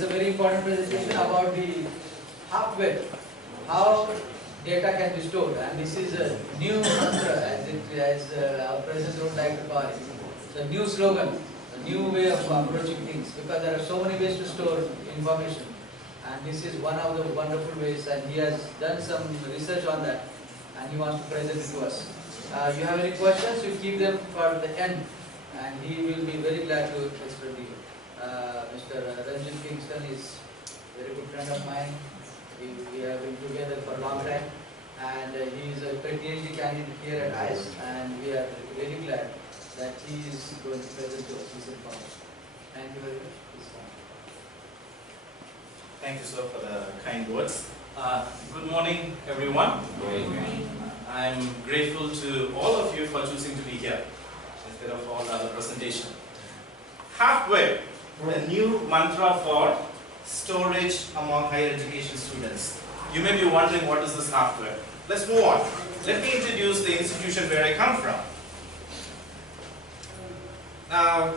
is a very important presentation about the Haftware, how data can be stored, and this is a new mantra as our president would like to call it. The new slogan, a new way of approaching things, because there are so many ways to store information, and this is one of the wonderful ways, and he has done some research on that, and he wants to present it to us. You have any questions, you keep them for the end, and he will be very glad to explain to you. Mr. Ranjit Kingston is a very good friend of mine. We have been together for a long time, and he is a PhD candidate here at AIIAS, and we are really glad that he is going to present to us this information. Thank you very much. Thank you, sir, for the kind words. Good morning, everyone. Good morning. I'm grateful to all of you for choosing to be here instead of all the other presentation. Haftware, a new mantra for storage among higher education students. You may be wondering, what is this Haftware? Let's move on. Let me introduce the institution where I come from. Now,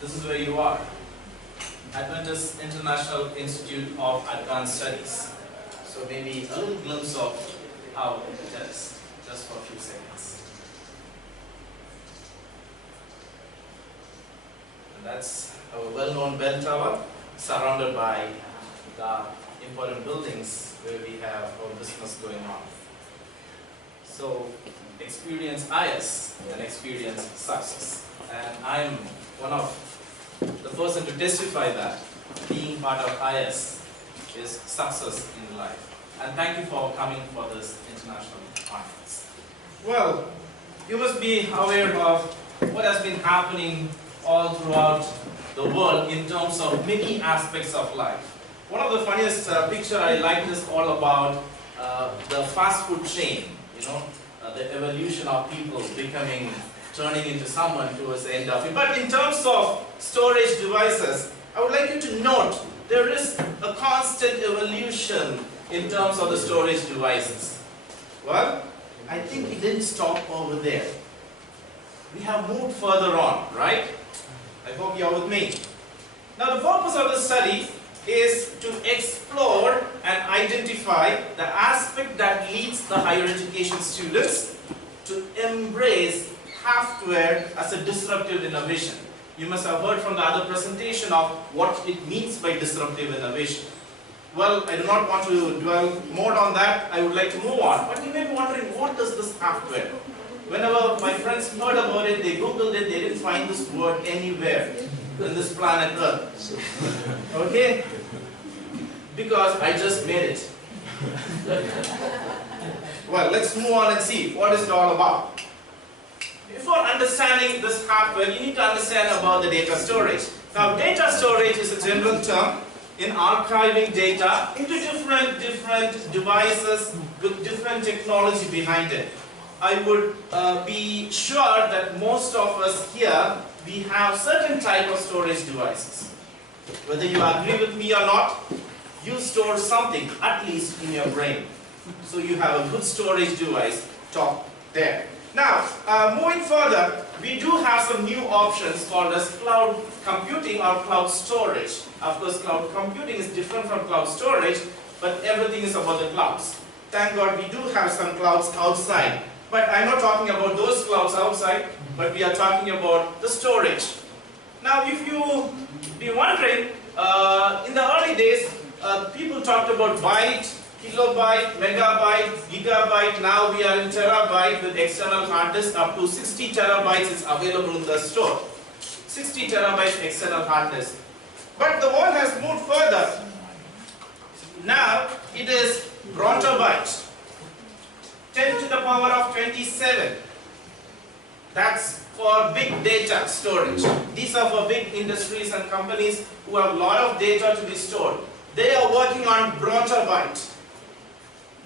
this is where you are. Adventist International Institute of Advanced Studies. So maybe a little glimpse of how it is, just for a few seconds. And that's our well-known bell tower, surrounded by the important buildings where we have our business going on. So, experience AIIAS and experience success. And I'm one of the person to testify that being part of AIIAS is success in life. And thank you for coming for this international conference. Well, you must be aware of what has been happening all throughout the world in terms of many aspects of life. One of the funniest picture I like is all about the fast food chain, the evolution of people turning into someone towards the end of it. But in terms of storage devices, I would like you to note there is a constant evolution in terms of the storage devices. Well, I think it didn't stop over there. We have moved further on, right? I hope you are with me. Now, the purpose of the study is to explore and identify the aspect that leads the higher education students to embrace Haftware as a disruptive innovation. You must have heard from the other presentation of what it means by disruptive innovation. Well, I do not want to dwell more on that. I would like to move on. But you may be wondering, what does this Haftware? Whenever my friends heard about it, they Googled it, they didn't find this word anywhere in this planet Earth. Okay? Because I just made it. Well, let's move on and see what is it all about. Before understanding this Haftware, you need to understand about the data storage. Now, data storage is a general term in archiving data into different devices with different technology behind it. I would be sure that most of us here, we have certain type of storage devices. Whether you agree with me or not, you store something, at least in your brain. So you have a good storage device top there. Now, moving further, we do have some new options called as cloud computing or cloud storage. Of course, cloud computing is different from cloud storage, but everything is about the clouds. Thank God we do have some clouds outside. But I'm not talking about those clouds outside, but we are talking about the storage. Now, if you be wondering, in the early days, people talked about byte, kilobyte, megabyte, gigabyte. Now we are in terabyte with external hard disk. Up to 60 terabytes is available in the store. 60 terabytes external hard disk. But the world has moved further. Now it is brontobyte. 10 to the power of 27. That's for big data storage. These are for big industries and companies who have a lot of data to be stored. They are working on brontobyte.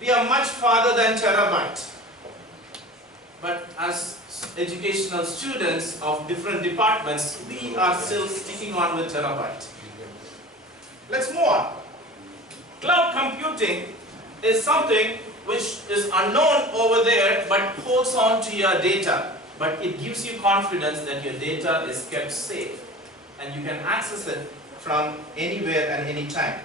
We are much farther than terabyte. But as educational students of different departments, we are still sticking on with terabyte. Let's move on. Cloud computing is something which is unknown over there but holds on to your data. But it gives you confidence that your data is kept safe and you can access it from anywhere and anytime.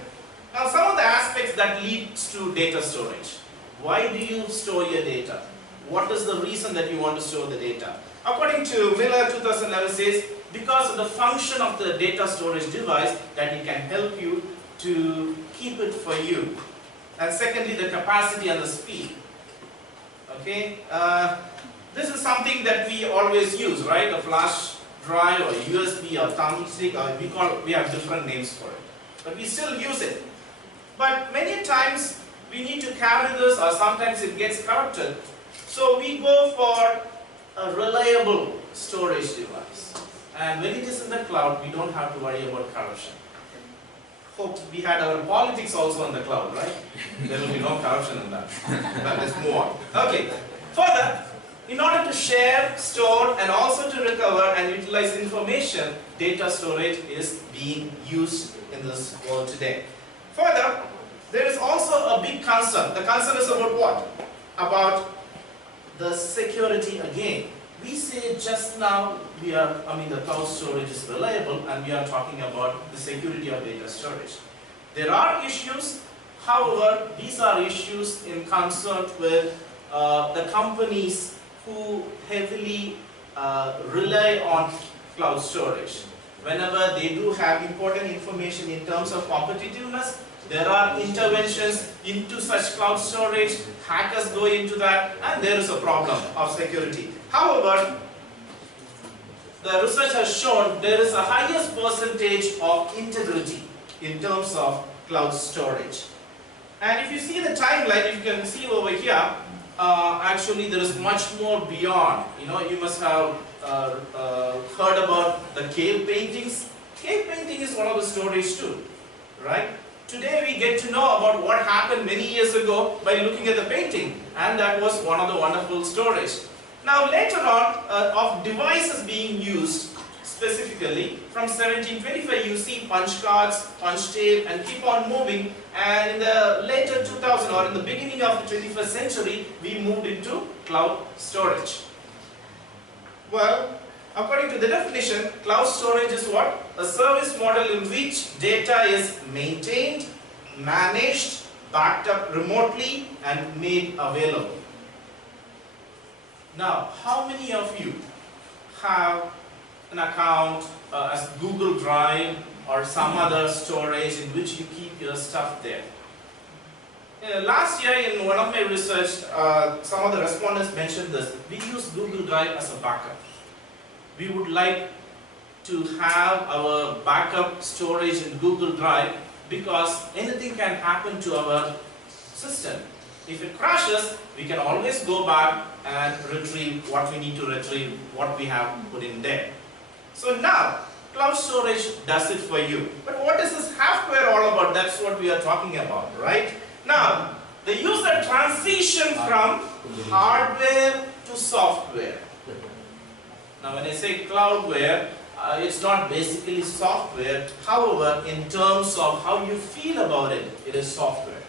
Now, some of the aspects that leads to data storage. Why do you store your data? What is the reason that you want to store the data? According to Miller 2011 says, because of the function of the data storage device, that it can help you to keep it for you. And secondly, the capacity and the speed. Okay, this is something that we always use, right? A flash drive or USB or thumbstick, or we have different names for it, but we still use it. But many times we need to carry this, or sometimes it gets corrupted. So we go for a reliable storage device. And when it is in the cloud, we don't have to worry about corruption. Hope we had our politics also in the cloud, right? There will be no corruption in that. But let's move on. Okay. Further, in order to share, store, and also to recover and utilize information, data storage is being used in this world today. Further, there is also a big concern. The concern is about what? About the security again. We say just now the cloud storage is reliable, and we are talking about the security of data storage. There are issues, however, these are issues in concern with the companies who heavily rely on cloud storage. Whenever they do have important information in terms of competitiveness, there are interventions into such cloud storage, hackers go into that, and there is a problem of security. However, the research has shown there is a highest percentage of integrity in terms of cloud storage. And if you see the timeline, you can see over here, actually there is much more beyond. You know, you must have heard about the cave paintings. Cave painting is one of the storage too, right? Today we get to know about what happened many years ago by looking at the painting, and that was one of the wonderful storage. Now later on, of devices being used specifically, from 1725 you see punch cards, punch tape, and keep on moving, and in the later 2000 or in the beginning of the 21st century, we moved into cloud storage. Well, according to the definition, cloud storage is what? A service model in which data is maintained, managed, backed up remotely, and made available. Now, how many of you have an account as Google Drive or some other storage in which you keep your stuff there? Last year in one of my research, some of the respondents mentioned this. We use Google Drive as a backup. We would like to have our backup storage in Google Drive because anything can happen to our system. If it crashes, we can always go back and retrieve what we need to retrieve, what we have put in there. So now, cloud storage does it for you. But what is this Haftware all about? That's what we are talking about, right? Now, the user transition from hardware to software. Now, when I say cloudware, it's not basically software. However, in terms of how you feel about it, it is software,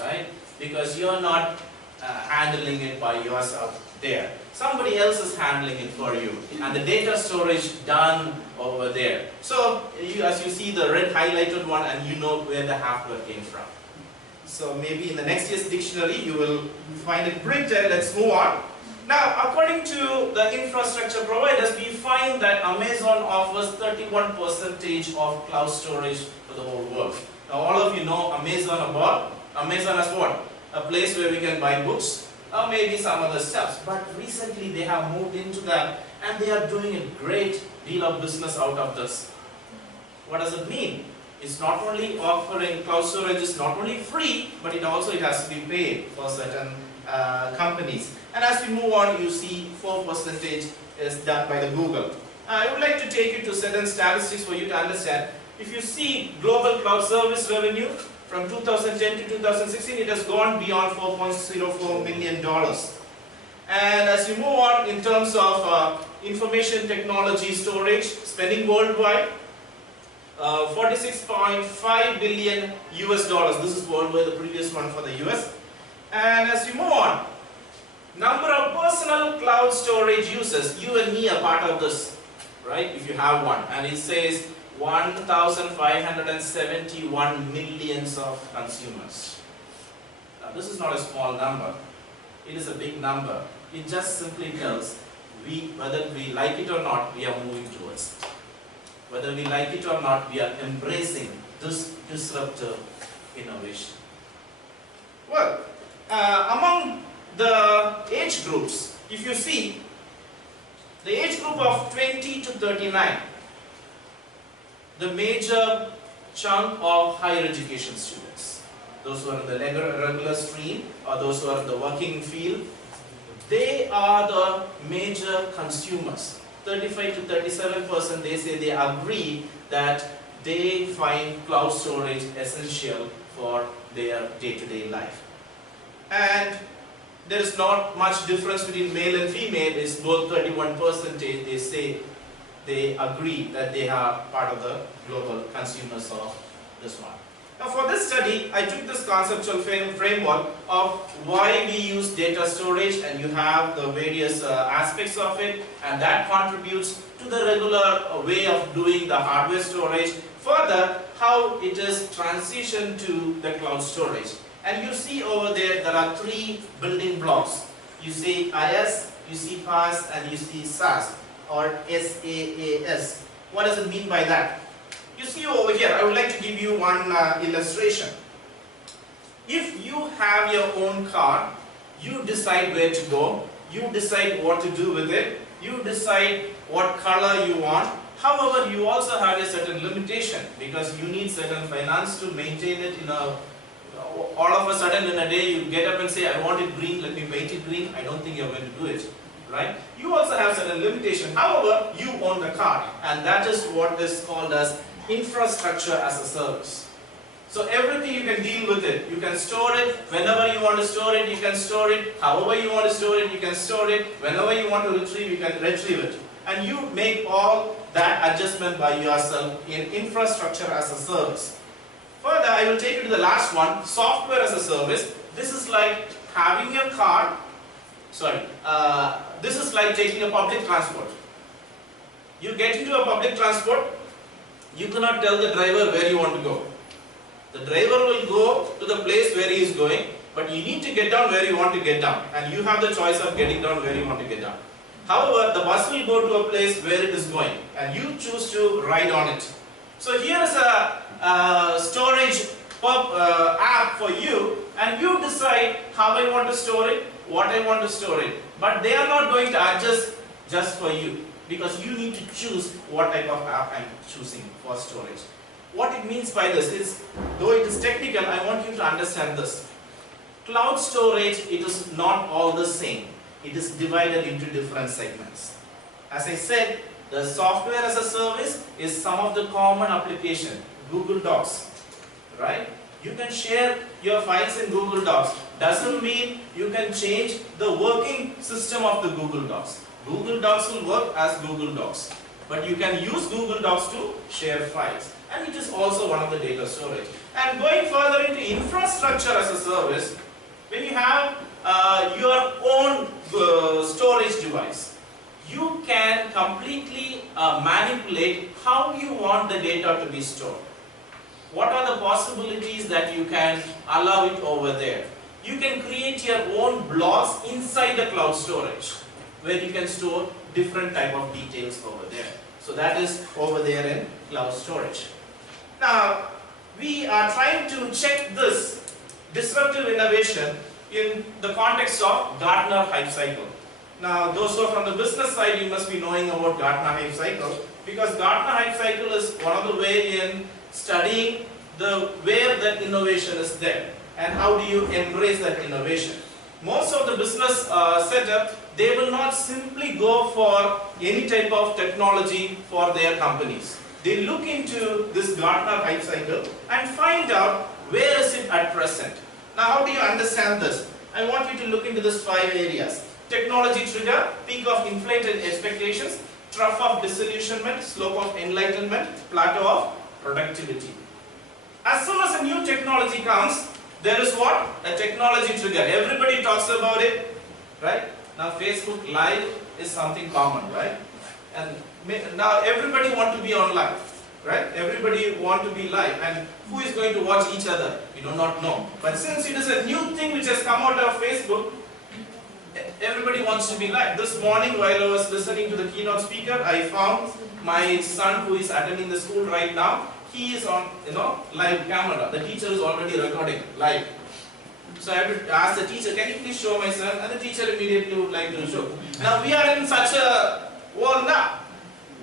right? Because you're not handling it by yourself there. Somebody else is handling it for you, and the data storage done over there. So, as you see the red highlighted one, and you know where the Haftware came from. So maybe in the next year's dictionary you will find it printed. Let's move on. Now, according to the infrastructure providers, we find that Amazon offers 31% of cloud storage for the whole world. Now, all of you know Amazon about. Amazon as what? A place where we can buy books or maybe some other stuff. But recently they have moved into that, and they are doing a great deal of business out of this. What does it mean? It's not only offering cloud storage is not only free, but it has to be paid for certain companies. And as we move on, you see 4% is done by the Google. I would like to take you to certain statistics for you to understand. If you see global cloud service revenue from 2010 to 2016, it has gone beyond $4.04 million. And as you move on in terms of information technology storage, spending worldwide, 46.5 billion US dollars. This is worldwide, the previous one for the US. And as you move on, number of personal cloud storage users, you and me are part of this, right? If you have one, and it says 1,571 millions of consumers. Now this is not a small number, it is a big number. It just simply tells whether we like it or not, we are moving towards it. Whether we like it or not, we are embracing this disruptive innovation. Well, among the age groups, if you see, the age group of 20 to 39, the major chunk of higher education students, those who are in the regular stream or those who are in the working field, they are the major consumers. 35 to 37% they say they agree that they find cloud storage essential for their day-to-day life. And there is not much difference between male and female. It's both 31% they say they agree that they are part of the global consumers of this one. Now for this study, I took this conceptual framework of why we use data storage, and you have the various aspects of it, and that contributes to the regular way of doing the hardware storage. Further, how it is transitioned to the cloud storage. And you see over there are three building blocks. You see AIIAS, you see PaaS, and you see SaaS or SaaS. What does it mean by that? You see over here, I would like to give you one illustration. If you have your own car, you decide where to go, you decide what to do with it, you decide what color you want. However, you also have a certain limitation because you need certain finance to maintain it in a all of a sudden in a day you get up and say, I want it green, let me paint it green. I don't think you're going to do it, right? You also have certain limitation. However, you own the car, and that is what is called as infrastructure as a service. So everything you can deal with it. You can store it whenever you want to store it, you can store it. However you want to store it, you can store it. Whenever you want to retrieve, you can retrieve it. And you make all that adjustment by yourself in infrastructure as a service. Further, I will take you to the last one, software as a service. This is like having your car, this is like taking a public transport. You get into a public transport, you cannot tell the driver where you want to go. The driver will go to the place where he is going, but you need to get down where you want to get down, and you have the choice of getting down where you want to get down. However, the bus will go to a place where it is going, and you choose to ride on it. So here is a storage app for you, and you decide how I want to store it, what I want to store it. But they are not going to adjust just for you, because you need to choose what type of app I am choosing for storage. What it means by this is, though it is technical, I want you to understand this. Cloud storage, it is not all the same. It is divided into different segments. As I said, the software as a service is some of the common application. Google Docs, right? You can share your files in Google Docs. Doesn't mean you can change the working system of the Google Docs. Google Docs will work as Google Docs, but you can use Google Docs to share files, and it is also one of the data storage. And going further into infrastructure as a service, when you have your own storage device, you can completely manipulate how you want the data to be stored. What are the possibilities that you can allow it over there? You can create your own blocks inside the cloud storage, where you can store different type of details over there. So that is over there in cloud storage. Now, we are trying to check this disruptive innovation in the context of Gartner Hype Cycle. Now, those who are from the business side, you must be knowing about Gartner Hype Cycle, because Gartner Hype Cycle is one of the way in studying where that innovation is there and how do you embrace that innovation. Most of the business setup, they will not simply go for any type of technology for their companies. They look into this Gartner Hype Cycle and find out where is it at present. Now, how do you understand this? I want you to look into these 5 areas. Technology trigger, peak of inflated expectations, trough of disillusionment, slope of enlightenment, plateau of productivity. As soon as a new technology comes, there is what? A technology trigger. Everybody talks about it, right? Now Facebook Live is something common, right? And now everybody wants to be on live. right? Everybody want to be live, and who is going to watch each other? We do not know. But since it is a new thing which has come out of Facebook, everybody wants to be live. This morning while I was listening to the keynote speaker, I found my son who is attending the school right now. He is on, live camera. The teacher is already recording live. So I have to ask the teacher, can you please show my son? And the teacher immediately would like to show. Now we are in such a world now.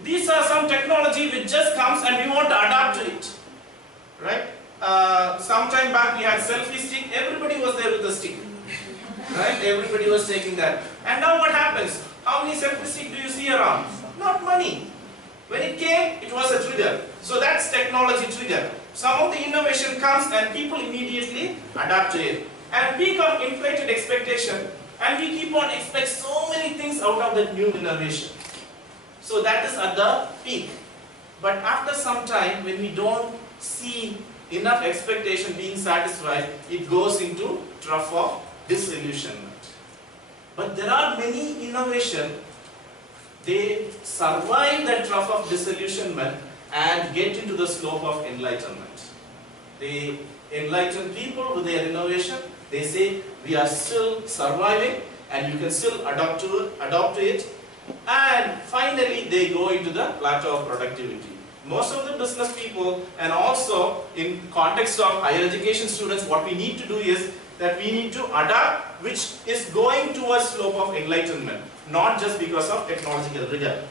These are some technology which just comes and we want to adapt to it. Right? Some time back we had selfie stick. Everybody was there with the stick. Right? Everybody was taking that. And now what happens? How many selfie stick do you see around? Not many. When it came, it was a trigger. So that's technology trigger. Some of the innovation comes and people immediately adapt to it. And peak of inflated expectation, and we keep on expect so many things out of that new innovation. So that is at the peak. But after some time, when we don't see enough expectation being satisfied, it goes into trough of disillusionment. But there are many innovation, they survive that trough of disillusionment and get into the slope of enlightenment. They enlighten people with their innovation. They say we are still surviving and you can still adopt to it. And finally they go into the plateau of productivity. Most of the business people, and also in context of higher education students, what we need to do is that we need to adapt, which is going towards slope of enlightenment, not just because of technological rigor.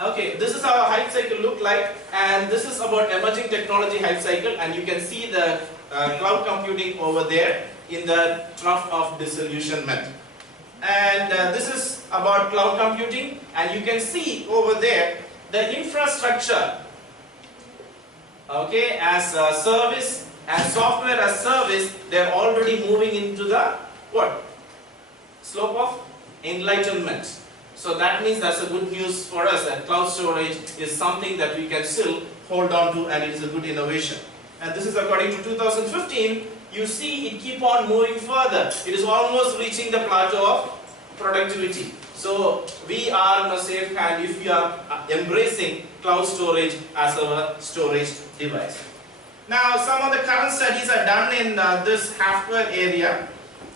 Okay, this is how a hype cycle look like, and this is about emerging technology hype cycle, and you can see the cloud computing over there in the trough of disillusionment. And this is about cloud computing, and you can see over there the infrastructure, okay, as a service and software as service, they're already moving into the what? Slope of enlightenment. So that means that's a good news for us, that cloud storage is something that we can still hold on to, and it is a good innovation. And this is according to 2015, you see it keep on moving further. It is almost reaching the plateau of productivity. So we are in a safe hand if we are embracing cloud storage as our storage device. Now some of the current studies are done in this Haftware area.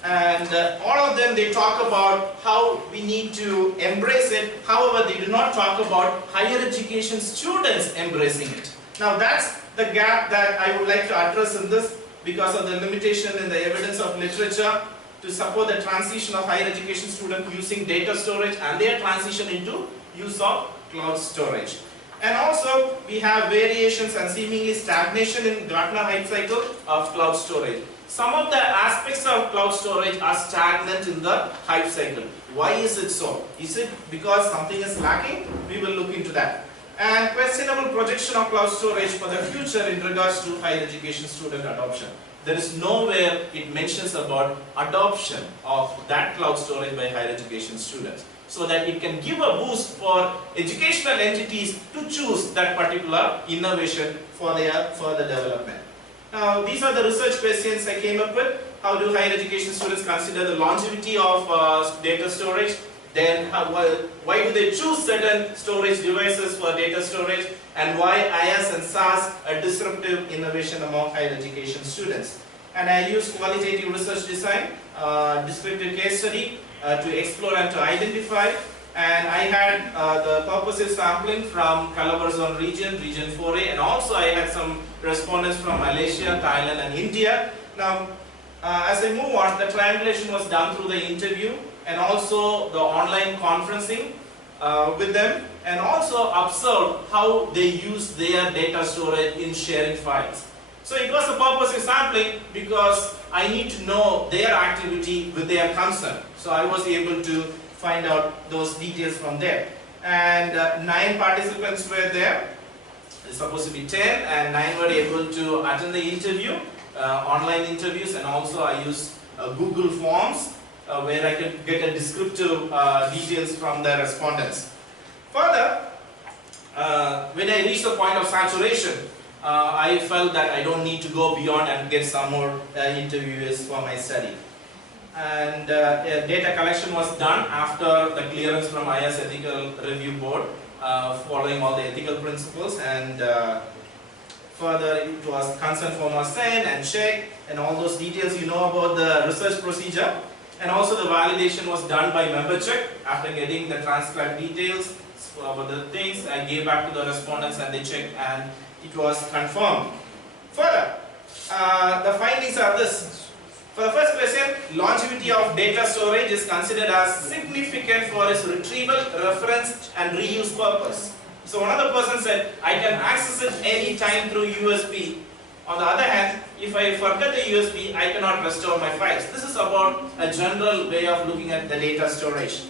And all of them, they talk about how we need to embrace it. However, they do not talk about higher education students embracing it. Now that's the gap that I would like to address in this, because of the limitation in the evidence of literature to support the transition of higher education students using data storage and their transition into use of cloud storage. And also we have variations and seemingly stagnation in Gartner hype cycle of cloud storage. Some of the aspects of cloud storage are stagnant in the hype cycle. Why is it so? Is it because something is lacking? We will look into that. And questionable projection of cloud storage for the future in regards to higher education student adoption. There is nowhere it mentions about adoption of that cloud storage by higher education students, so that it can give a boost for educational entities to choose that particular innovation for their further development. Now, these are the research questions I came up with. How do higher education students consider the longevity of data storage? Then, why do they choose certain storage devices for data storage? And why AIIAS and SAS a disruptive innovation among higher education students? And I used qualitative research design, descriptive case study to explore and to identify. And I had the purposive sampling from Calabarzon region, region 4A, and also I had some respondents from Malaysia, Thailand and India. Now, as I move on, the triangulation was done through the interview and also the online conferencing with them, and also observed how they use their data storage in sharing files. So it was a purposive sampling because I need to know their activity with their concern. So I was able to find out those details from there. And 9 participants were there. It's supposed to be 10, and 9 were able to attend the interview, online interviews, and also I used Google Forms where I could get a descriptive details from the respondents. Further, when I reached the point of saturation, I felt that I don't need to go beyond and get some more interviewers for my study. And data collection was done after the clearance from AIIAS Ethical Review Board. following all the ethical principles, and further it was consent form was sent and checked, and all those details you know about the research procedure. And also the validation was done by member check. After getting the transcribed details about the things, I gave back to the respondents and they checked and it was confirmed. Further, the findings are this. For the first question, longevity of data storage is considered as significant for its retrieval, reference and reuse purpose. So one other person said, I can access it any time through USB. On the other hand, if I forget the USB, I cannot restore my files. This is about a general way of looking at the data storage.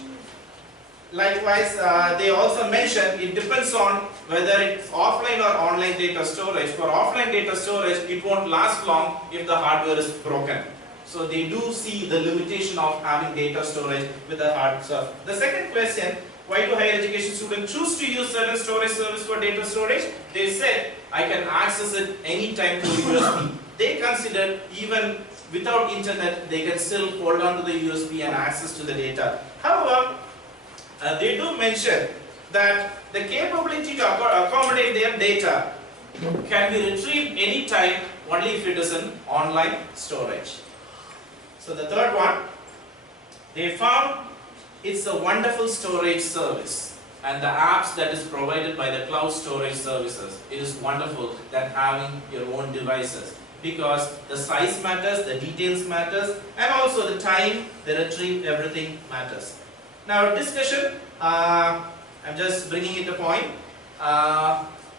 Likewise, they also mentioned it depends on whether it's offline or online data storage. For offline data storage, it won't last long if the hardware is broken. So they do see the limitation of having data storage with the hard stuff. The second question, why do higher education students choose to use certain storage service for data storage? They said, I can access it anytime through USB. They considered even without internet, they can still hold on to the USB and access to the data. However, they do mention that the capability to accommodate their data can be retrieved anytime only if it is in online storage. So the third one, they found it's a wonderful storage service, and the apps that is provided by the cloud storage services, it is wonderful than having your own devices, because the size matters, the details matters, and also the time they retrieve everything matters. Now discussion, I'm just bringing it to point.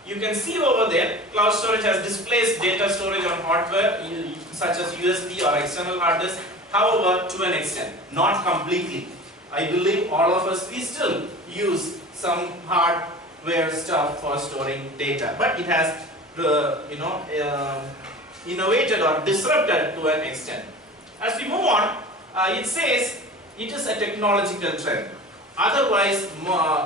You can see over there, cloud storage has displaced data storage on hardware such as USB or external hard disk. However, to an extent, not completely. I believe all of us, we still use some hardware stuff for storing data, but it has innovated or disrupted to an extent. As we move on, it says it is a technological trend. Otherwise,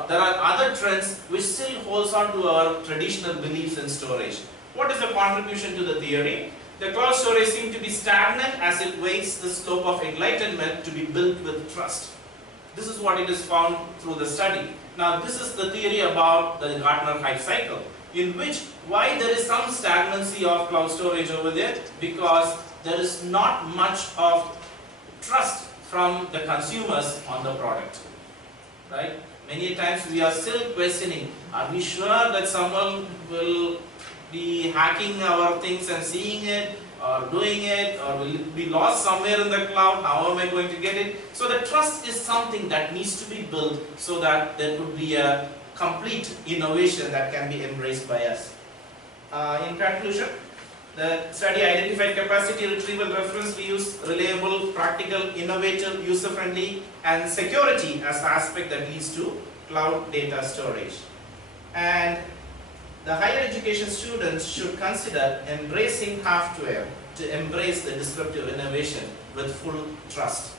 there are other trends which still holds on to our traditional beliefs in storage. What is the contribution to the theory? The cloud storage seems to be stagnant as it waits the slope of enlightenment to be built with trust. This is what it is found through the study. Now, this is the theory about the Gartner hype cycle, in which why there is some stagnancy of cloud storage over there, because there is not much of trust from the consumers on the product. Right? Many times we are still questioning, are we sure that someone will be hacking our things and seeing it, or doing it, or will it be lost somewhere in the cloud? How am I going to get it? So the trust is something that needs to be built so that there could be a complete innovation that can be embraced by us. In conclusion, the study identified capacity, retrieval, reference, reuse, reliable, practical, innovative, user-friendly, and security as the aspect that leads to cloud data storage. And the higher education students should consider embracing Haftware to embrace the disruptive innovation with full trust.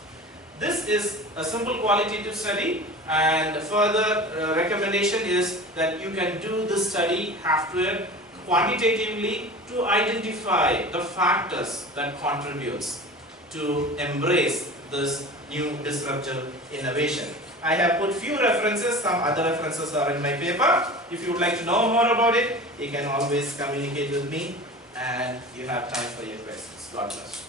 This is a simple qualitative study, and further recommendation is that you can do this study, Haftware, quantitatively to identify the factors that contributes to embrace this new disruptive innovation. I have put few references, some other references are in my paper. If you would like to know more about it, you can always communicate with me, and you have time for your questions. God bless.